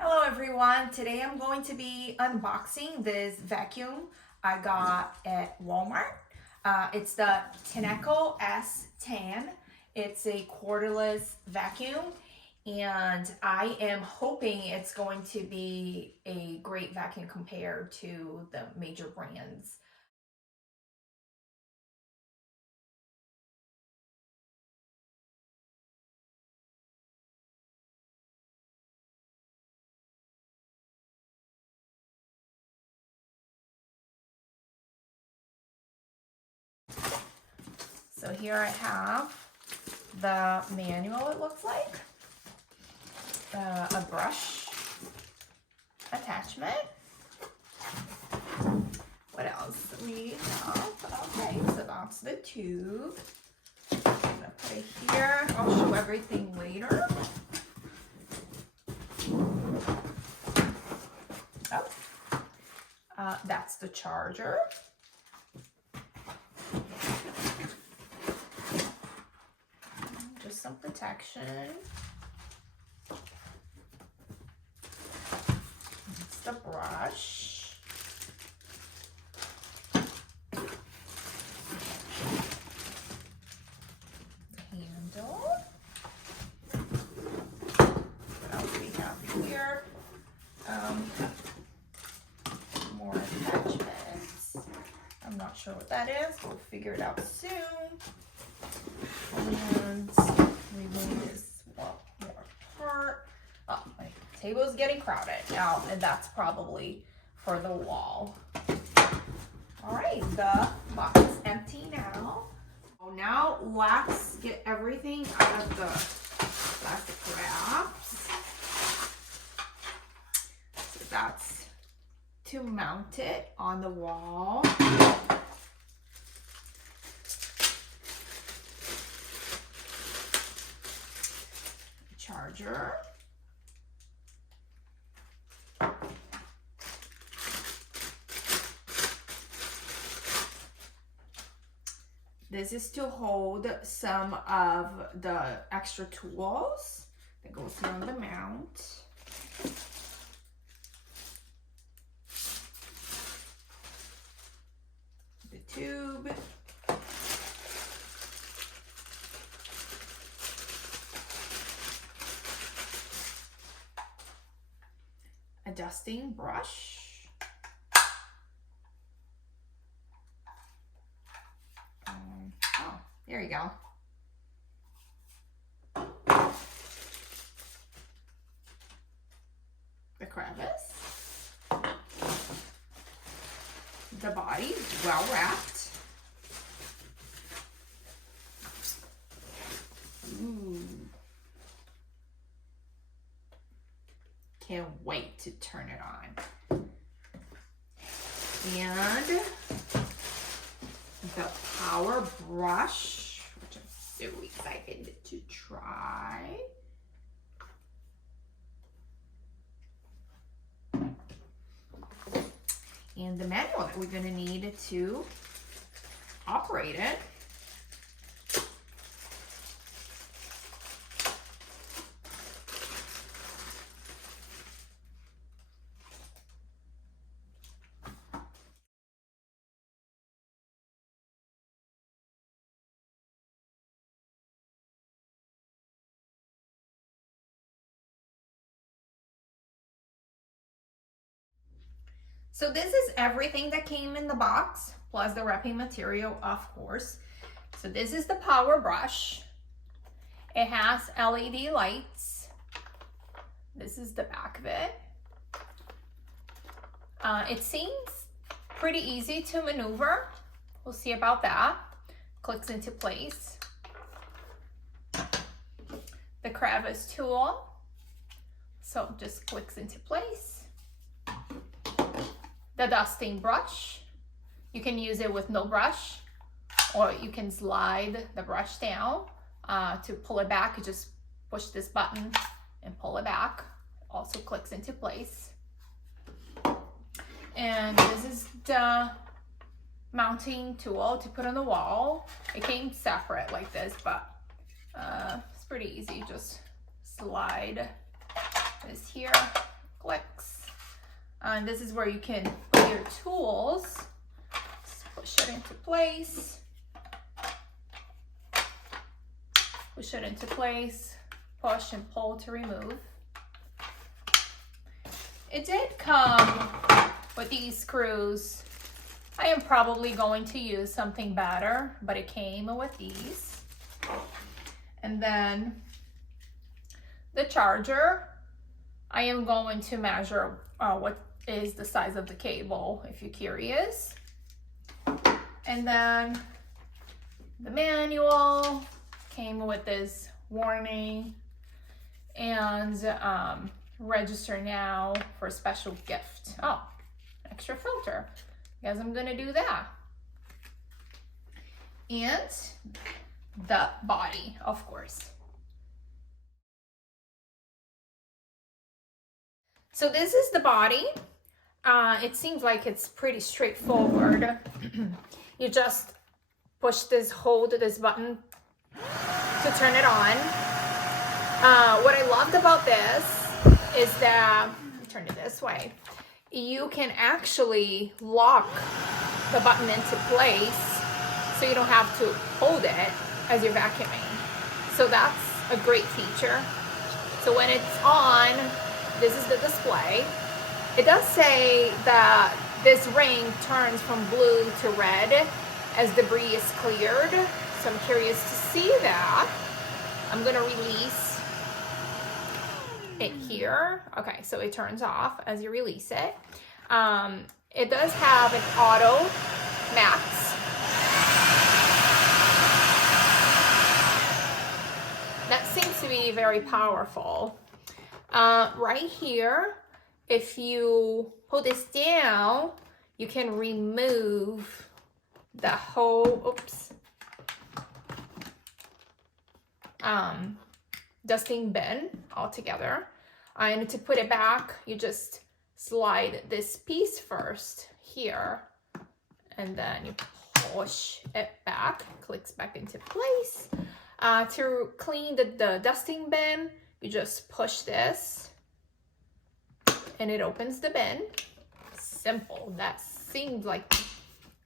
Hello everyone, today I'm going to be unboxing this vacuum I got at Walmart. It's the Tineco S10. It's a cordless vacuum and I am hoping it's going to be a great vacuum compared to the major brands. So here I have the manual, it looks like, a brush attachment. What else we have? Okay, so that's the tube. I'm gonna put it here. I'll show everything later. That's the charger. Just some protection. It's the brush. The handle. What else do we have here? More attachments. I'm not sure what that is. We'll figure it out soon. And remove this one more part. Oh, my table is getting crowded now, and that's probably for the wall. All right, the box is empty now. So now let's get everything out of the plastic wraps. So that's to mount it on the wall. Charger. This is to hold some of the extra tools that goes here on the mount. The tube. A dusting brush. Oh, there you go. The crevice. The body, well wrapped. Ooh. Can't wait to turn it on. And the power brush, which I'm so excited to try. And the manual that we're gonna need to operate it. So this is everything that came in the box, plus the wrapping material, of course. So this is the power brush. It has LED lights. This is the back of it. It seems pretty easy to maneuver. We'll see about that. Clicks into place. The crevice tool. So just clicks into place. The dusting brush. You can use it with no brush, or you can slide the brush down to pull it back. You just push this button and pull it back. It also clicks into place. And this is the mounting tool to put on the wall. It came separate like this, but it's pretty easy. Just slide this here, clicks. And this is where you can put your tools. Just push it into place. Push it into place. Push and pull to remove. It did come with these screws. I am probably going to use something better, but it came with these. And then the charger, I am going to measure what is the size of the cable if you're curious. And then the manual came with this warning and register now for a special gift. Oh, extra filter. Guess I'm gonna do that. And the body, of course. So this is the body. It seems like it's pretty straightforward. You just push this, hold this button to turn it on. What I loved about this is that, let me turn it this way, you can actually lock the button into place so you don't have to hold it as you're vacuuming. So that's a great feature. So when it's on, this is the display. It does say that this ring turns from blue to red as debris is cleared. So I'm curious to see that. I'm gonna release it here. Okay, so it turns off as you release it. It does have an auto max. That seems to be very powerful. Right here, if you pull this down, you can remove the whole, oops, dusting bin altogether. And to put it back, you just slide this piece first here, and then you push it back, clicks back into place. To clean the dusting bin, you just push this and it opens the bin. Simple. That seems like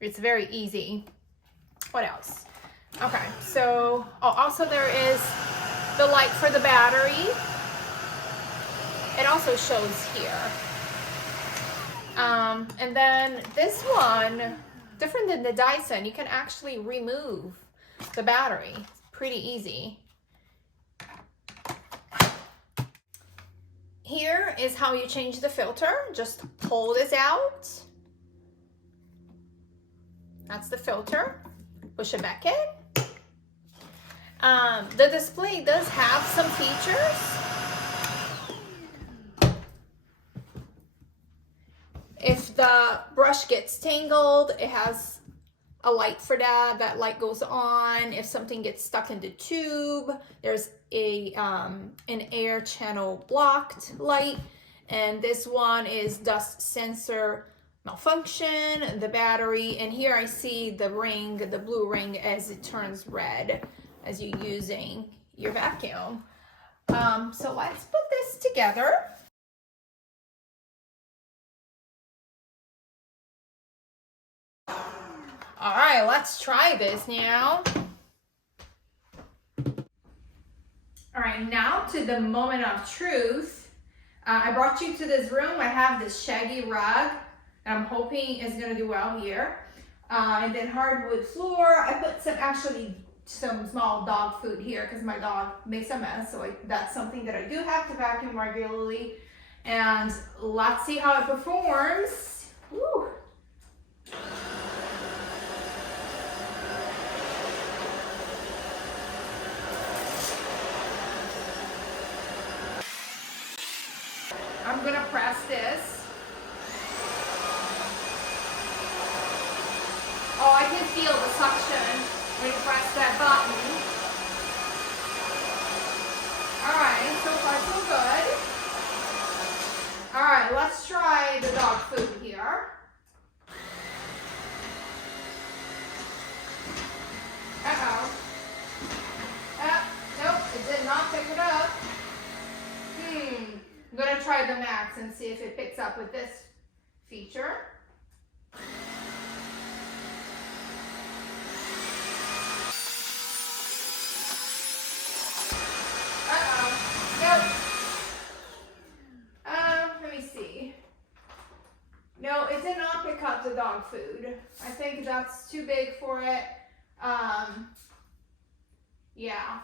it's very easy. What else? Okay, so also there is the light for the battery. It also shows here. And then this one, different than the Dyson, you can actually remove the battery. It's pretty easy. Here is how you change the filter. Just pull this out. That's the filter. Push it back in. The display does have some features. If the brush gets tangled, it has a light for that. That light goes on. If something gets stuck in the tube, there's a an air channel blocked light. And this one is dust sensor malfunction, the battery, and here I see the ring, the blue ring, as it turns red as you're using your vacuum. So let's put this together. All right, let's try this now. All right, now to the moment of truth. I brought you to this room. I have this shaggy rug that I'm hoping is gonna do well here. And then hardwood floor. I put some small dog food here because my dog makes a mess. So that's something that I do have to vacuum regularly. And let's see how it performs. Woo. I'm gonna press this. Oh, I can feel the suction when you press that button. All right, so far so good. All right, let's try the dog food here. Uh-oh. Nope, it did not pick it up. I'm gonna try the max tracks and see if it picks up with this feature. Let me see. No, it did not pick up the dog food. I think that's too big for it. Yeah.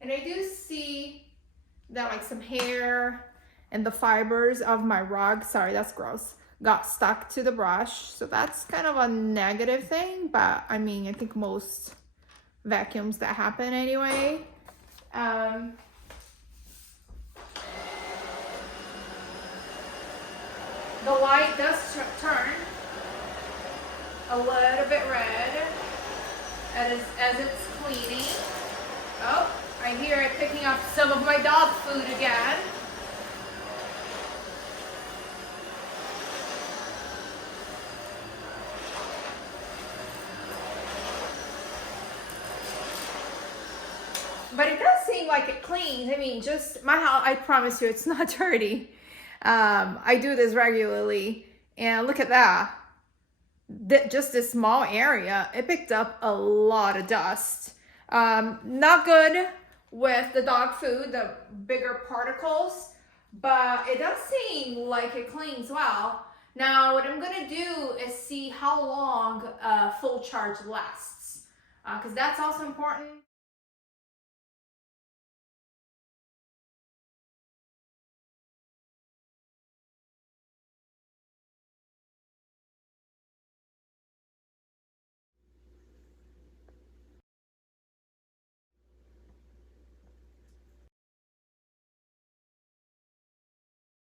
And I do see that like some hair and the fibers of my rug, sorry, that's gross, got stuck to the brush. So that's kind of a negative thing, but I mean, I think most vacuums that happen anyway. The light does turn a little bit red as it's cleaning. Oh, I hear it picking up some of my dog food again. But it does seem like it cleans. I mean, just my house, I promise you, it's not dirty. I do this regularly, and look at that. Just this small area, it picked up a lot of dust. Not good with the dog food, the bigger particles, but it does seem like it cleans well. Now, what I'm gonna do is see how long full charge lasts, because that's also important.